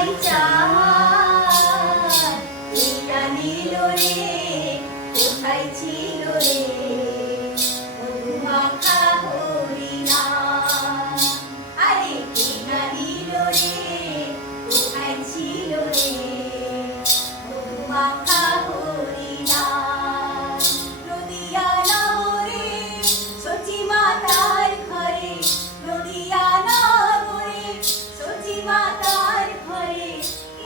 নিমাই চাঁদ এটা নীল রে কোথায় ছিল রে মধুমাখা হরিনাম আরে এটা নীল রে কোথায় ছিল রে মধুমাখা হরিনাম নদিয়া নগরে সচি মাতার ঘরে নদিয়া নগরে সচি মাতার ঘরে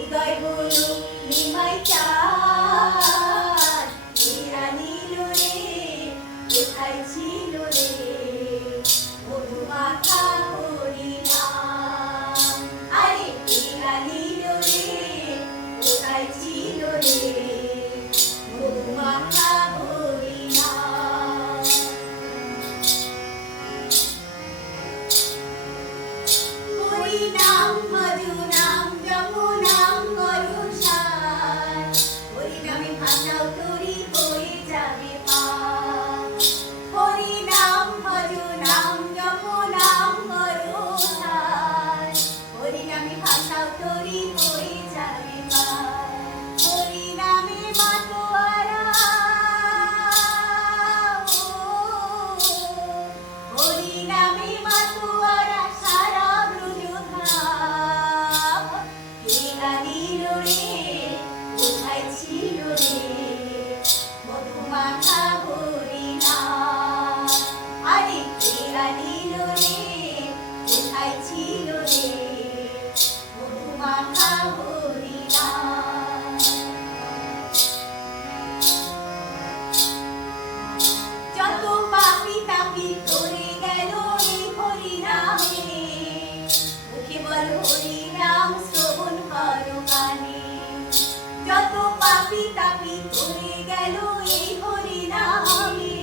উদয় হলো নিমাই চাঁদ এরা নীল রে কোথায় ছিল রে মধুমাখা হরিনাম আরে এরা নীল রে কোথায় ছিল রে মধুমাখা হরিনাম হরিনাম মধুনাম যমুনাম গরুসার হরিনামে ভাষাও তরি হয়ে যাবে পার হরিনাম মধুনাম যমুনাম গরুসার হরিনামে ভাষাও তরি হয়ে যাবে পার হরিনামে মাতোয়ারা হরিনামে মাতোয়ারা সারা ব্রজধাম এরা নীল রে কোথায় ছিল রে মধুমাখা হরিনাম আরে এরা নীল রে কোথায় ছিল রে মধুমাখা হরিনাম যত পাপি তাপি করে গেল এই হরিনামে মুখে বল হরিনাম শ্রবণ করো কানে যত পাপি তাপি করে গেল এই হরিনামে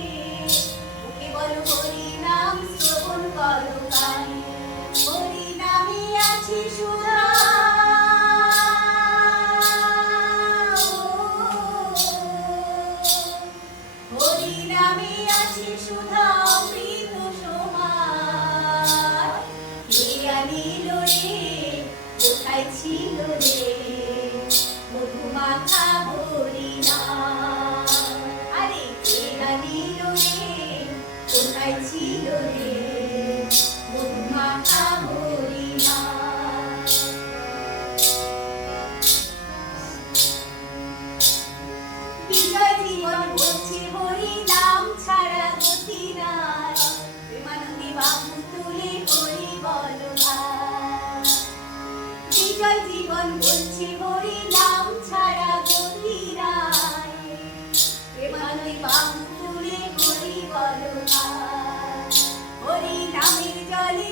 মুখে বল হরিনাম শ্রবণ করো কানে হরিনামে আছে সুধা হরিনামে আছে সুধা অমৃত সমান এরা নীল রে কোথায় ছিল রে মধুমাখা হরিনাম আরে এরা নীল রে কোথায় ছিল রে মধুমাখা হরিনাম বিজয় জীবন বলছে হরিনাম ছাড়া গতি নাই প্রেমানন্দে বাবু তুলে হরি বল ভাই বিজয় জীবন বলছে হরিনাম ছাড়া গতি নাই প্রেমানন্দে বাবু তুলে হরি বল ভাই হরিনামের জলে